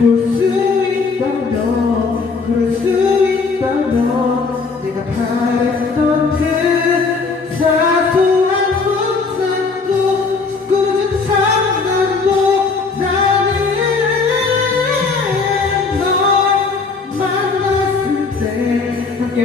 볼수 있다면 그럴 수 있다면 내가 바랬던 그 사소한 순간도 꾸준 상상도 나는 널 만났을 때 함께